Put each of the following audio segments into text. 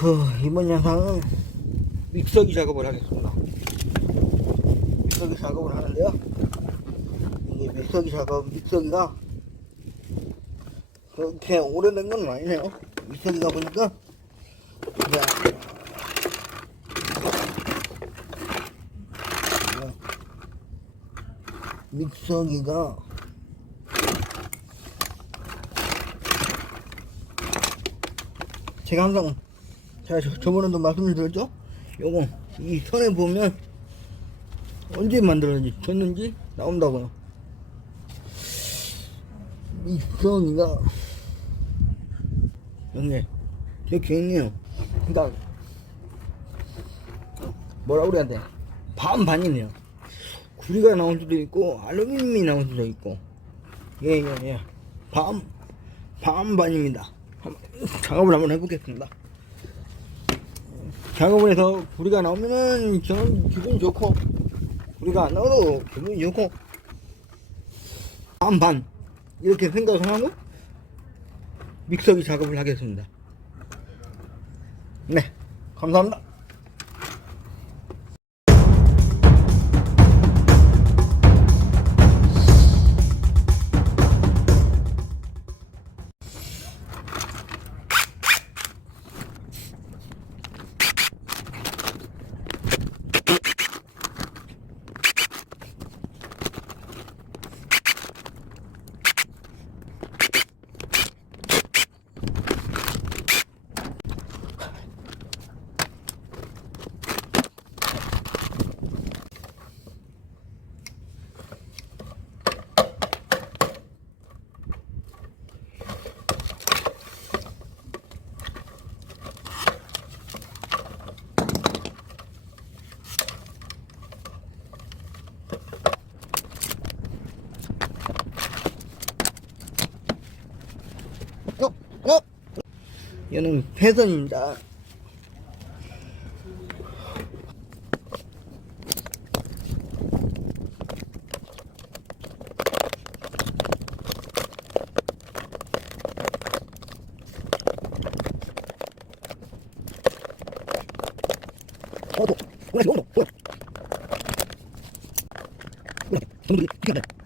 그 이번 영상은 믹서기 작업을 하겠습니다. 믹서기 작업을 하는데요. 이게 믹서기 작업, 믹서기가 그렇게 오래된 건 아니네요. 믹서기가 보니까 그냥 믹서기가 제가 항상 제가 저- 저번에도 말씀드렸죠? 요거 이 선에 보면 언제 만들었는지 줬는지 나온다고요. 믹서기가 여기 되게 있네요. 그니까 뭐라 그래야 돼? 반 반이네요. 구리가 나올 수도 있고 알루미늄이 나올 수도 있고. 예예예. 반 반반입니다. 한번 작업을 한번 해보겠습니다 작업을 해서 구리가 나오면은 저는 기분이 좋고 구리가 안 나와도 기분이 좋고. 반반. 이렇게 생각을 하고 믹서기 작업을 하겠습니다. 네. 감사합니다 얘는 패선입니다. 어도, 뭐야, 이거, 뭐야? 뭐야, 손들이, 이렇게 안 돼.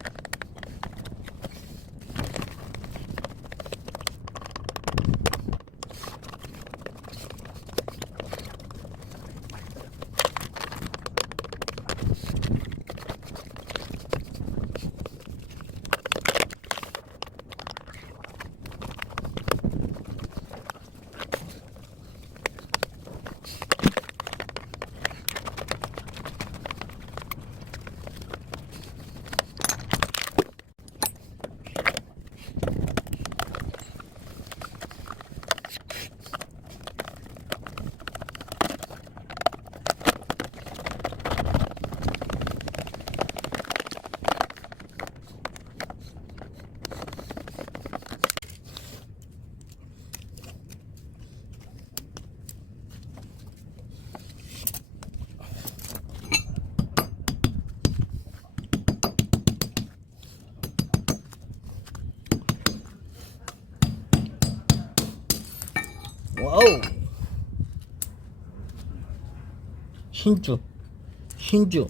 와우. 신주 신주.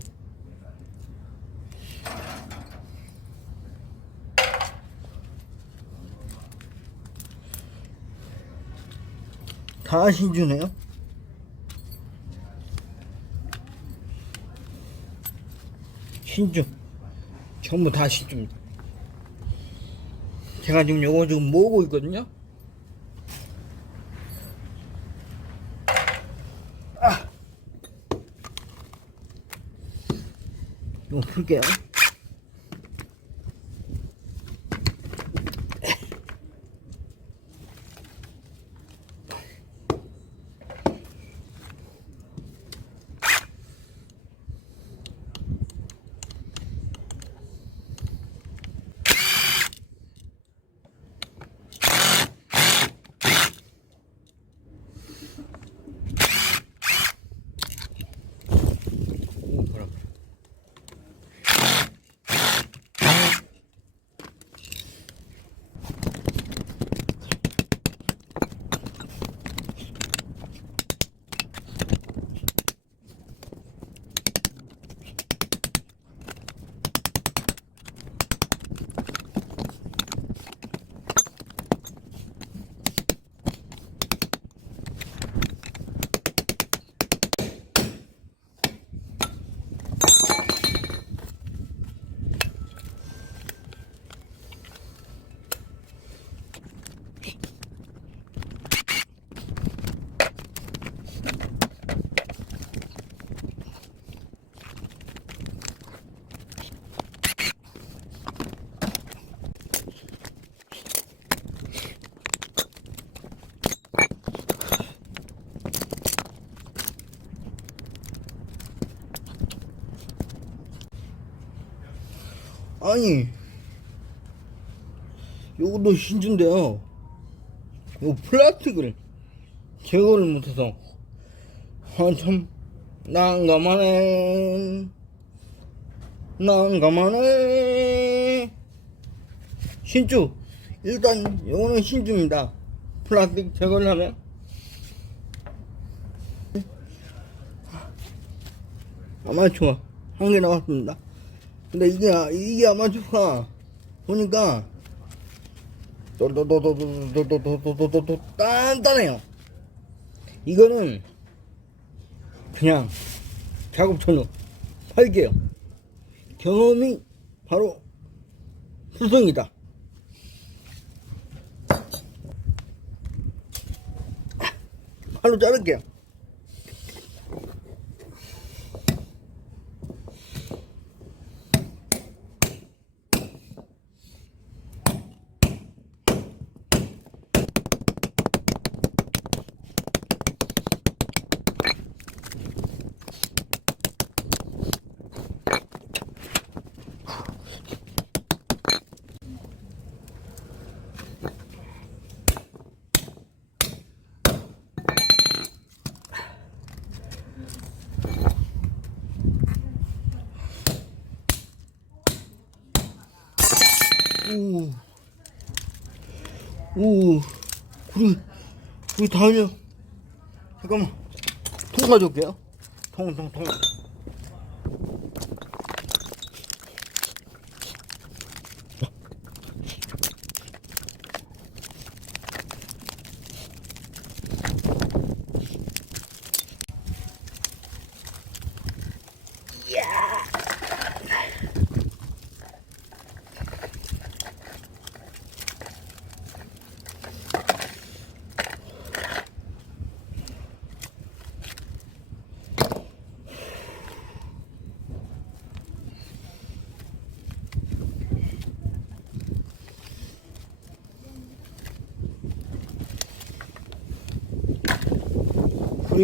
다 신주네요? 신주. 전부 다 신주입니다. 제가 지금 요거 지금 모으고 있거든요 이거 풀게요. 아니 요것도 신주인데요. 요 플라스틱을 제거를 못해서 한참 난감하네. 난감하네. 신주 일단 요거는 신주입니다. 플라스틱 제거를 하면. 아마추어 한 개 나왔습니다 근데 이게 이게 아마추어가 보니까 또또또또또또또또또또 단단해요. 이거는 그냥 작업처럼 팔게요. 경험이 바로 수성이다. 칼로 자를게요 오, 오, 우리, 우리 다은이 잠깐만, 통 가져올게요. 통, 통, 통.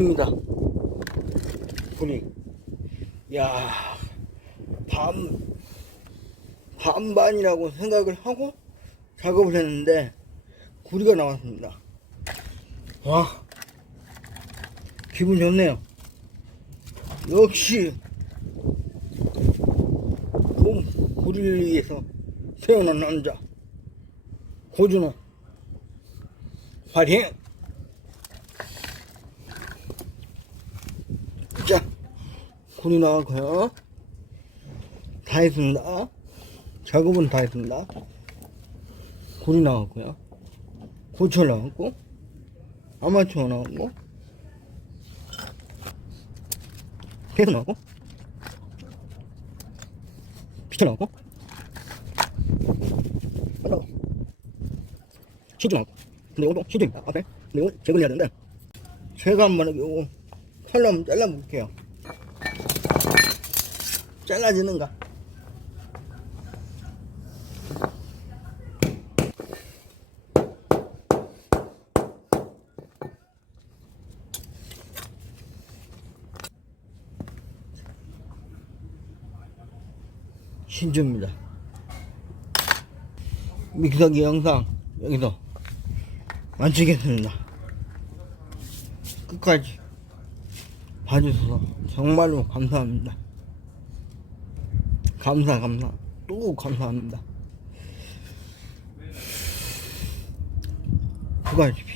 불입니다. 불이. 야, 반, 반반이라고 생각을 하고 작업을 했는데, 구리가 나왔습니다. 와, 기분 좋네요. 역시, 곰, 구리를 위해서 태어난 남자, 고준호, 화이팅! 자, 굴이 나왔고요. 다 했습니다. 작업은 다 했습니다. 굴이 나왔고요. 고철 나왔고, 아마추어 나왔고, 계속 나왔고, 피처 나왔고, 나왔고, 신주 나왔고. 근데 이것도 신주입니다. 앞에. 근데 이거 제거를 해야 되는데, 제가 한번 칼로 한번 잘라볼게요. 잘라지는가? 신주입니다. 믹서기 영상 여기서 마치겠습니다. 끝까지 봐주셔서 정말로 감사합니다. 감사, 감사. 또 감사합니다. 수고하십시오.